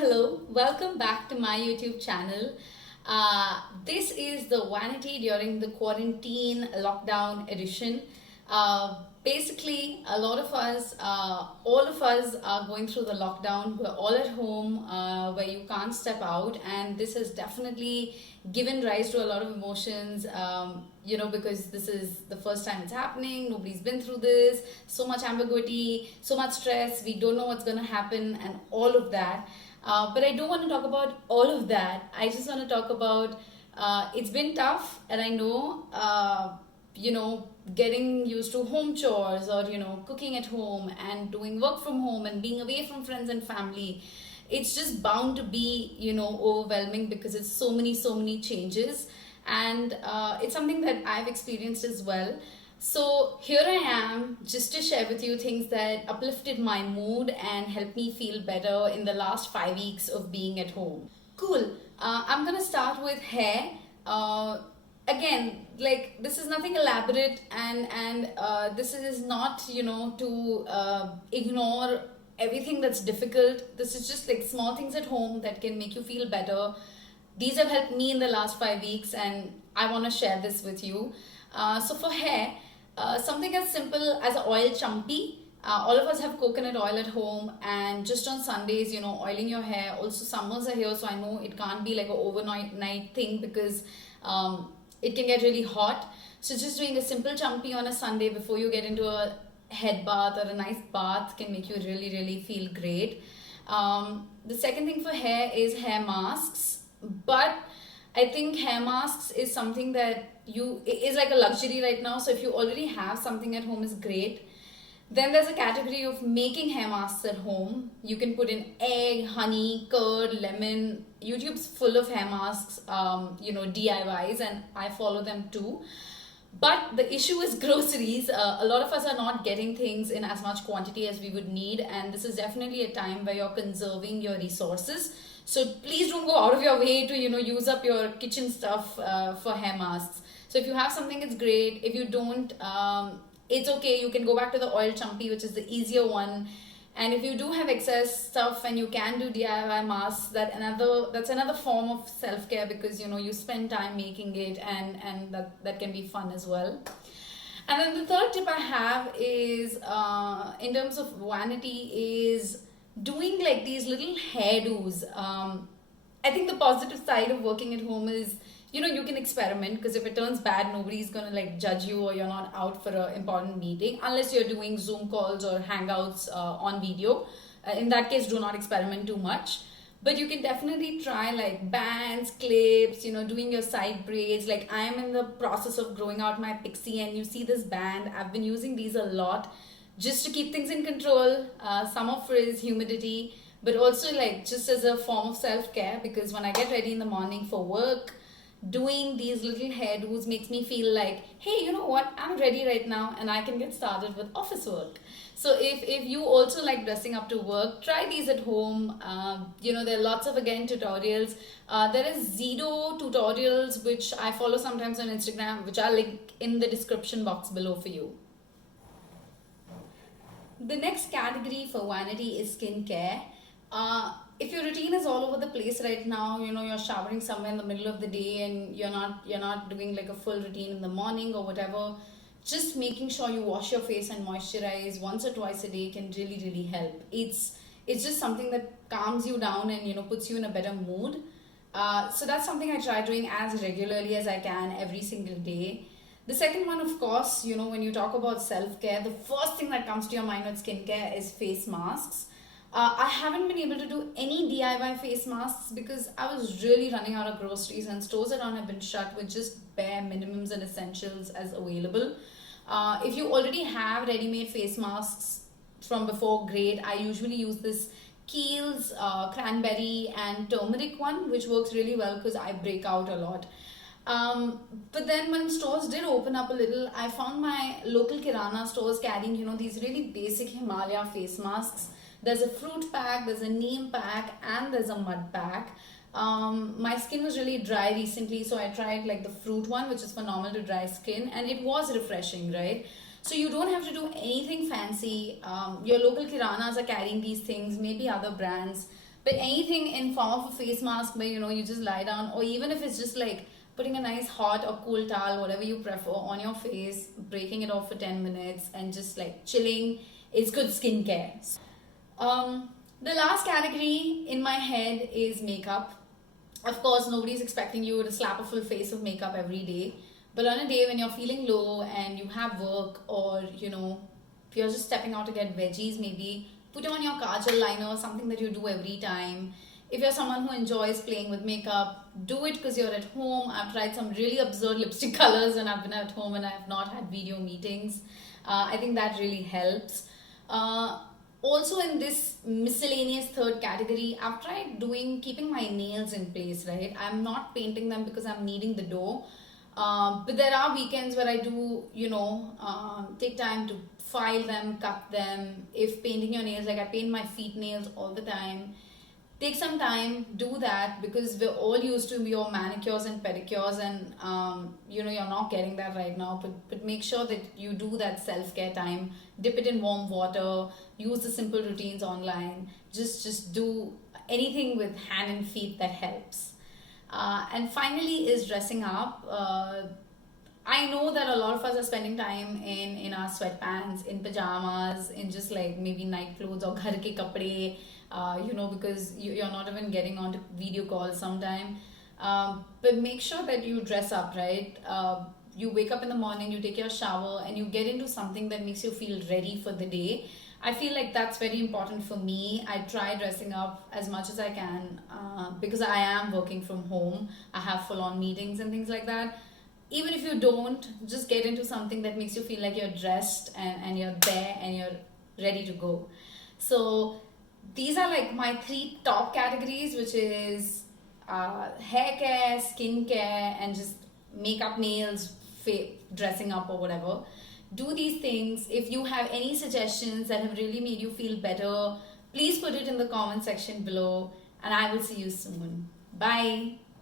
Hello. Welcome back to my YouTube channel. This is the Vanity during the quarantine lockdown edition. Basically, a lot of us, all of us are going through the lockdown. We're all at home where you can't step out, and this has definitely given rise to a lot of emotions, because this is the first time it's happening. Nobody's been through this. So much ambiguity, so much stress. We don't know what's going to happen, and all of that. But I don't want to talk about all of that. I just want to talk about it's been tough, and I know, getting used to home chores or, cooking at home and doing work from home and being away from friends and family. It's just bound to be, overwhelming because it's so many changes. And it's something that I've experienced as well. So here I am just to share with you things that uplifted my mood and helped me feel better in the last 5 weeks of being at home. Cool. I'm gonna start with hair. Again, like this is nothing elaborate, and this is not to ignore everything that's difficult. This is just like small things at home that can make you feel better. These have helped me in the last 5 weeks, and I want to share this with you. So for hair, something as simple as an oil chumpy. All of us have coconut oil at home, and just on Sundays, oiling your hair. Also, summers are here, so I know it can't be like an overnight night thing because it can get really hot. So just doing a simple chumpy on a Sunday before you get into a head bath or a nice bath can make you really feel great. The second thing for hair is hair masks, but I think hair masks is something that is like a luxury right now. So if you already have something at home, is great. Then there's a category of making hair masks at home. You can put in egg, honey, curd, lemon. YouTube's full of hair masks, DIYs, and I follow them too. But the issue is groceries. A lot of us are not getting things in as much quantity as we would need, and this is definitely a time where you're conserving your resources. So please don't go out of your way to use up your kitchen stuff for hair masks. So if you have something, it's great. If you don't, it's okay. You can go back to the oil chumpy, which is the easier one. And if you do have excess stuff and you can do DIY masks, that's another form of self-care because you spend time making it, and that can be fun as well. And then the third tip I have is in terms of vanity is doing like these little hairdos. I think the positive side of working at home is you can experiment, because if it turns bad, nobody's gonna like judge you, or you're not out for an important meeting unless you're doing Zoom calls or hangouts on video. In that case, do not experiment too much. But you can definitely try like bands, clips, doing your side braids. Like I'm in the process of growing out my pixie, and you see this band. I've been using these a lot just to keep things in control. Summer frizz, humidity, but also like just as a form of self-care, because when I get ready in the morning for work, doing these little hairdos makes me feel like, hey, you know what, I'm ready right now and I can get started with office work. So if you also like dressing up to work, try these at home. There are lots of, again, tutorials. There is Zido tutorials, which I follow sometimes on Instagram, which I'll link in the description box below for you. The next category for vanity is skincare. If your routine is all over the place right now, you're showering somewhere in the middle of the day and you're not doing like a full routine in the morning or whatever, just making sure you wash your face and moisturize once or twice a day can really help. It's just something that calms you down and puts you in a better mood. So that's something I try doing as regularly as I can every single day. The second one, of course, when you talk about self-care, the first thing that comes to your mind with skincare is face masks. I haven't been able to do any DIY face masks because I was really running out of groceries, and stores around have been shut with just bare minimums and essentials as available. If you already have ready-made face masks from before, great. I usually use this Kiehl's cranberry and turmeric one, which works really well because I break out a lot. But then when stores did open up a little, I found my local Kirana stores carrying, these really basic Himalaya face masks. There's a fruit pack, there's a neem pack, and there's a mud pack. My skin was really dry recently, so I tried like the fruit one, which is for normal to dry skin, and it was refreshing, right? So you don't have to do anything fancy. Your local Kiranas are carrying these things, maybe other brands. But anything in form of a face mask where you just lie down, or even if it's just like putting a nice hot or cool towel, whatever you prefer, on your face, breaking it off for 10 minutes and just like chilling, it's good skincare. The last category in my head is makeup. Of course, nobody's expecting you to slap a full face of makeup every day. But on a day when you're feeling low and you have work, or if you're just stepping out to get veggies, maybe put on your kajal liner, something that you do every time. If you're someone who enjoys playing with makeup, do it because you're at home. I've tried some really absurd lipstick colors when I've been at home and I have not had video meetings. I think that really helps. Also, in this miscellaneous third category, I've tried keeping my nails in place, right? I'm not painting them because I'm needing the dough. But there are weekends where I do, take time to file them, cut them. If painting your nails, like I paint my feet nails all the time. Take some time, do that, because we're all used to your manicures and pedicures, and you're not getting that right now. But make sure that you do that self-care time. Dip it in warm water. Use the simple routines online. Just do anything with hand and feet that helps. And finally is dressing up. I know that a lot of us are spending time in our sweatpants, in pajamas, in just like maybe night clothes or ghar ke kapde, because you're not even getting onto video calls sometime. But make sure that you dress up, right? You wake up in the morning, you take your shower, and you get into something that makes you feel ready for the day. I feel like that's very important for me. I try dressing up as much as I can because I am working from home. I have full-on meetings and things like that. Even if you don't, just get into something that makes you feel like you're dressed and you're there and you're ready to go. So these are like my 3 top categories, which is hair care, skin care, and just makeup, nails, dressing up or whatever. Do these things. If you have any suggestions that have really made you feel better, please put it in the comment section below, and I will see you soon. Bye.